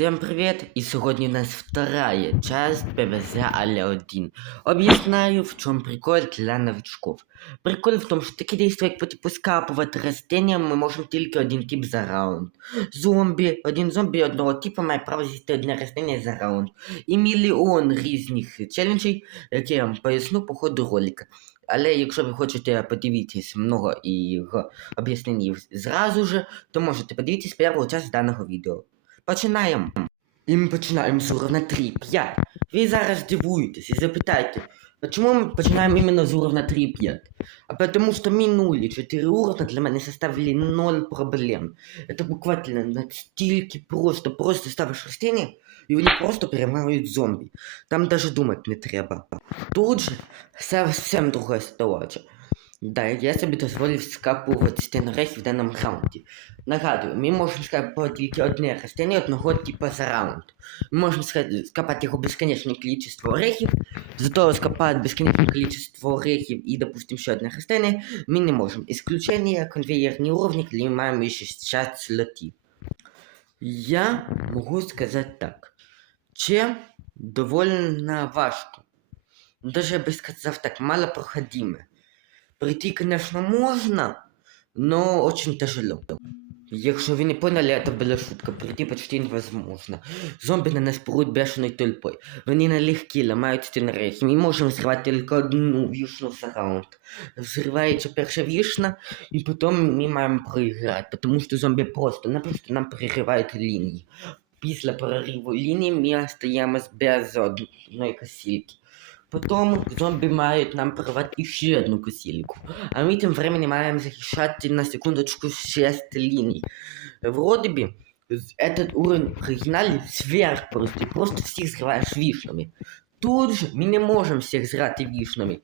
Всем привет! И сегодня у нас вторая часть ПВЗ а 1 Объясняю, в чем прикол для новичков. Прикол в том, что такі действия, як по типу скапувати растения, можемо тільки один тип за раунд. Зомбі, один зомбі одного типу має право з'їсти одне растение за раунд. І мільйон різних челенджей, які я вам поясню по ходу ролика. Але якщо ви хочете подивитись много і об'яснень зразу же, то можете подивитись першу часть даного відео. Починаємо. І ми починаємо з уровня 3-5. Ви зараз дивуєтесь і запитаєте, почему мы починаем именно с уровня 3-5? А потому что минули 4 уровня для меня составили 0 проблем. Это буквально настолько просто. Просто ставишь растение, и вони просто перемагають зомбі. Там даже думать не треба. Тут же совсем другая ситуація. Я собі дозволив скапувати стенорехи в даному раунді. Нагадую, ми можемо скапати тільки одне растение одного типу за раунд. Ми можемо ска- скопать його безконечне кількість орехів, зато скопать безконечне кількість орехів і, допустим, ще одне растение ми не можемо. Исключение конвейерні уровні, коли ми маємо ще 60 слотів. Я можу сказати так. Чем довольно важко. Даже я бы сказав так, мало проходимое. Прийти, конечно, можно, но очень тяжело. Якщо ви не поняли, это была шутка. Прийти почти невозможно. Зомби на нас прут бешеной толпой. Вони налегкі ламають стінрехи. Ми можемо зривати тільки одну вішну за раунд. Взривається перша вішна, і потім ми маємо проіграти, тому що зомбі просто-напросто нам переривають лінії. Після прориву лінії ми остаємось без одної косильки. Потім зомбі мають нам порвати ще одну косильку. А ми тим временем маємо захищати на секундочку 6 ліній. Вроде би, этот уровень в оригіналі сверх просто, просто всіх зриваєш вішнами. Тут же ми не можемо всіх зрати вішнами,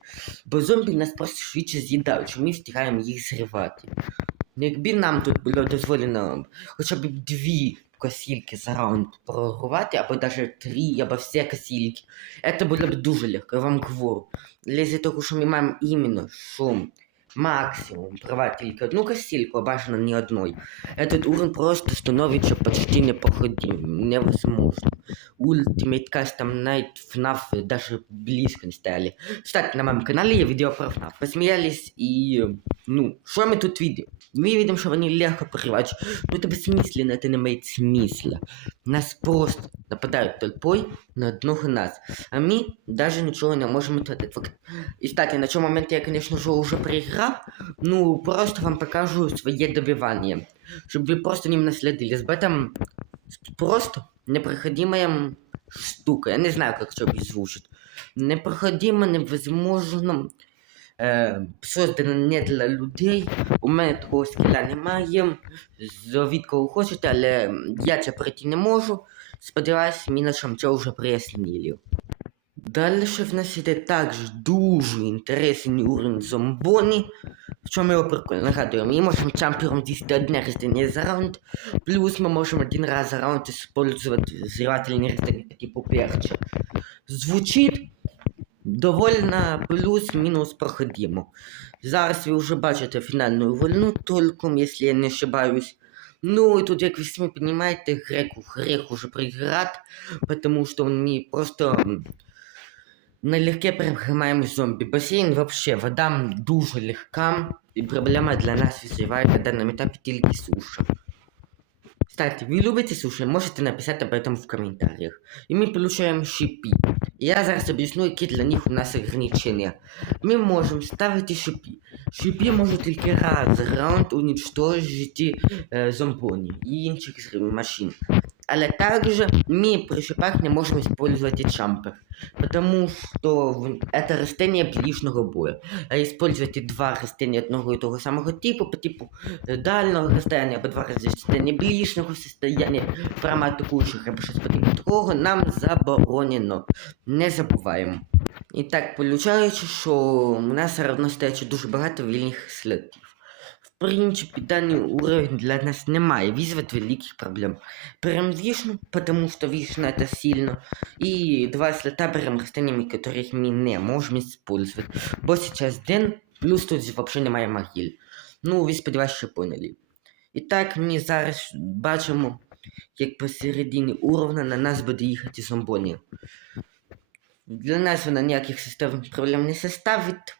бо зомбі нас просто швидше з'їдають, що ми встигаємо їх зривати. Якби нам тут було дозволено хоча б дві косільки за раунд програвати, або навіть три, або всі косільки, це було б дуже легко, я вам говорю. З того, що ми маємо іменно шум, максимум прорвати тільки одну косильку, а бажано не одной. Этот уровень просто становится почти непроходим, невозможно. Ultimate Custom Night FNAF даже близко не стояли. Кстати, на моем канале є відео про FNAF. Посміялись і, ну, що ми тут видим? Ми видим, що вони легко проривають. Ну, це безсмисленно, це не має смисла. Нас просто нападають толпой на одного нас. А ми даже нічого не можемо тратити. Факт. І, кстати, на цьому моменті я, конечно же, уже. Ну, просто вам покажу своє добивання. Щоб ви просто не наследили. Бо там просто непроходимая штука. Я не знаю, как это звучит. Непроходимо, невозможно. Е, создано не для людей. У мене такого скіля немає. Зовіть хочете, але я це пройти не можу. Сподіваюсь, ми на це вже прояснили. Далі в нас іде також дуже інтересний уровень зомбоні. В чому його прикол? Нагадую, ми можемо чампером дійти одне растение за раунд, плюс ми можемо один раз за раунд использовать взрывательные растения типу перча. Звучить довольно плюс-мінус проходимо. Зараз ви вже бачите фінальну вольну толком, якщо я не ошибаюсь. Ну, і тут, як ви самі розумієте, греку грех уже проіграти, тому що ми просто м, налегке перегримаємо зомбі. Басейн вообще, вода дуже легка, і проблема для нас визиває на даному етапі тільки суша. Кстати, вы любите суши? Можете написать об этом в комментариях. И мы получаем шипи. я зараз объясню, які для них у нас ограничення. Ми можем ставити шипи. Шипи можуть тільки раз раунд уничтожити е, зомбоні і інших машин. Але также мы при шипах не можем использовать чампер, потому что это растение ближнего боя. А использовать два растения одного и того самого типа, по типу е, дальнього розстояння або два розстояння ближнього состояння, прямо атакуючих або щось по типу такого, нам заборонено. Не забуваємо. І так виходить, що у нас все одно стається дуже багато вільних слотів В принципі, даний уровень для нас не має визвати великих проблем. Берем вишню, потому что вишня это сильно. И два слота берем растениями, которых мы не можем использовать. Бо сейчас день, плюс тут вообще немає могил. Ну, ви сподіваюсь, що поняли. І так, ми зараз бачимо, як посередині уровня на нас буде їхати зомбоні. Для нас вона ніяких системних проблем не составить.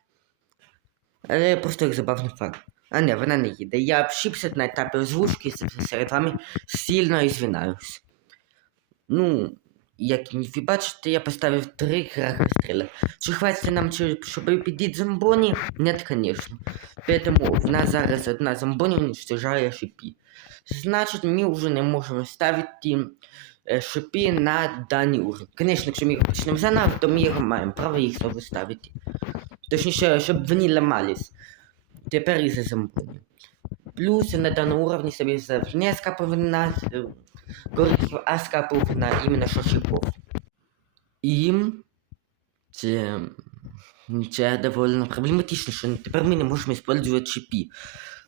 Але просто як забавний факт. А не, вона не їде. Я обшипся на етапі озвучки і серед вами сильно ізвинаюсь. Ну, як ви бачите, я поставив три крахостріли. Чи хватить нам, щоб победить зомбоні? Нет, конечно. Поэтому в нас зараз одна зомбоні уничтожає шипі. Значить, ми вже не можемо ставити е, шипі на даний уровень. Конечно, якщо ми їх почнемо заново, то ми їх маємо право їх знову ставити. Точніше, щоб вони ламались. Тепер із-за зомбоні. Плюс на даному уровні собі не скапав на е, а скапав на іменно що. Їм це, це довольно проблематично, що тепер ми не можемо використовувати шипі.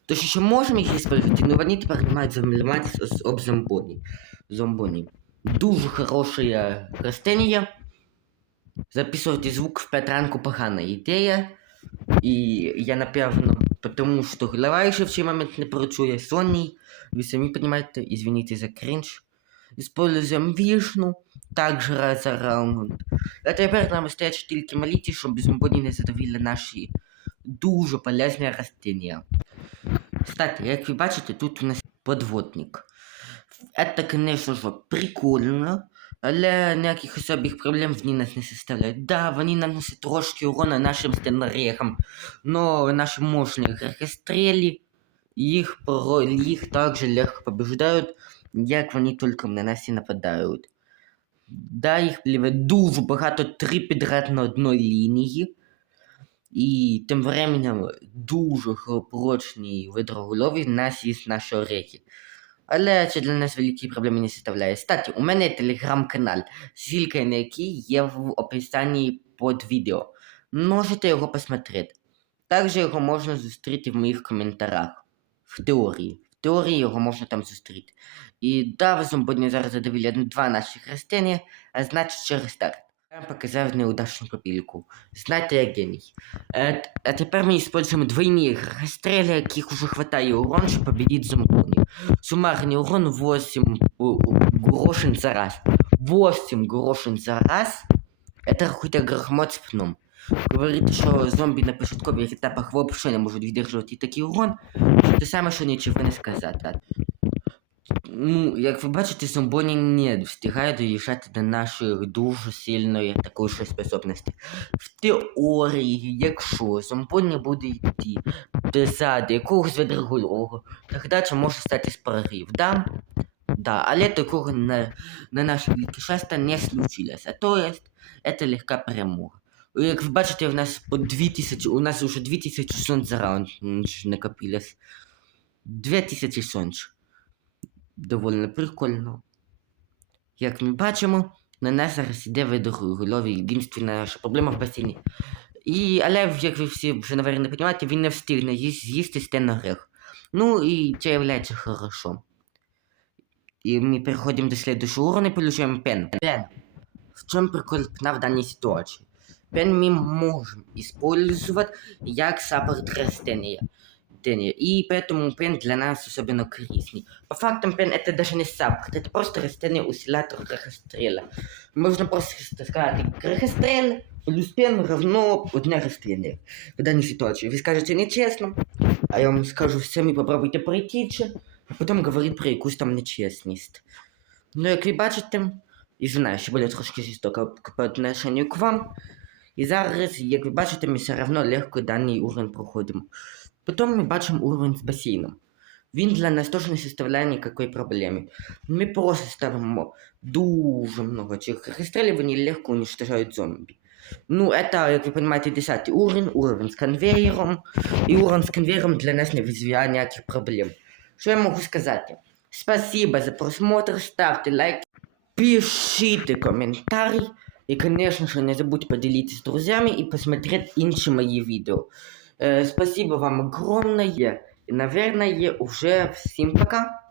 Точно, що можемо їх використовувати, але вони тепер мають замілюватися з- об. Зомбоні. Дуже хороше растення. Записувати звук в 5 ранку погана ідея. І я напевно, тому що голова ще в цей момент не працює сонний. Ви самі розумієте, извините за кринж. Используем вишну, также раз раунд. А тепер нам остається тільки моліти, щоб зомбоні не задавили наші дуже полезні растения. Кстати, як ви бачите, тут у нас подводник. Это, конечно же, прикольно, але ніяких особих проблем вони нас не составляють. Да, вони наносять трошки урона нашим стенорехам, но наші мощні грехострелі їх, їх також легко побеждають, як вони тільки на нас і нападають. Да, їх пліве дуже багато, три підряд на одній лінії. І тим временем дуже прочні видроголові в нас є наші орехи. Але це для нас великі проблеми не составляє. Кстати, у мене телеграм-канал, ссылка на який є в описанні під відео. Можете його посмотрети. Також його можна зустріти в моїх коментарях. В теорії. В теорії його можна там зустріти. І да, ви зомбоні зараз задавили два наших растения, а значить через старт. Показав неудачну копійку. Знаєте, я геній. Е, а тепер ми используємо двойні расстрели, яких уже хватає урон, щоб победить зомбоні. Суммарний урон 8 у- у- грошин за раз. 8 грошин за раз. Это какой-то грохмот с пном. Говорит, що зомбі на початкових етапах вообще не можуть віддержувати такий урон. Те саме, що нічого не сказати. Ну, як ви бачите, зомбоні не встигають доїжджати до нашої дуже сильної атакуючої способності. В теорії, якщо зомбоні буде йти позаду якогось ведроголового, тоді це може стати прорив, да? Да, але такого на, на нашій великій шаста не случилося. То есть, это легка перемога. Як ви бачите, в нас по 2000, у нас уже 2000 сонць за раунд накопилось. 2000 сонць. Довольно прикольно. Як ми бачимо, на нас зараз іде видороголовий, єдинственна наша проблема в басейні. І, але, як ви всі вже, наверное, розумієте, він не встигне їс- з'їсти стеногрех. Ну, і це являється хорошо. И мы переходим до следующего уровня и получаем пен. Пен. В чем прикол пна в данной ситуации? Пен мы можем использовать як саппорт растения Растения. И поэтому пен для нас особенно корисный. По фактам пен это даже не саппорт, это просто растение усилятор грехострела. Можно просто сказать, грехострел плюс пен равно одне растение. В данной ситуации. Вы скажете нечестно, а я вам скажу, самі попробуйте пройти це, а потім говорити про якусь там нечесність. Ну, як ви бачите, і знаю, що буде трошки жорстоко по отношенню к вам. І зараз, як ви бачите, ми все одно легко даний уровень проходимо. Потім ми бачимо уровень з басейном. Він для нас теж не составляє ніякої проблеми. Ми просто ставимо дуже много цих розстрілів, вони легко уничтожають зомбі. Ну, это, як ви розумієте, 10 уровень, уровень з конвейером. І уровень з конвейером для нас не визиває ніяких проблем. Що я можу сказати? Спасибо за просмотр, ставте лайк, пишите комментарий. И, конечно же, не забудьте поделиться с друзьями и посмотреть інші мои видео. Э, спасибо вам огромное. И, наверное, уже всем пока.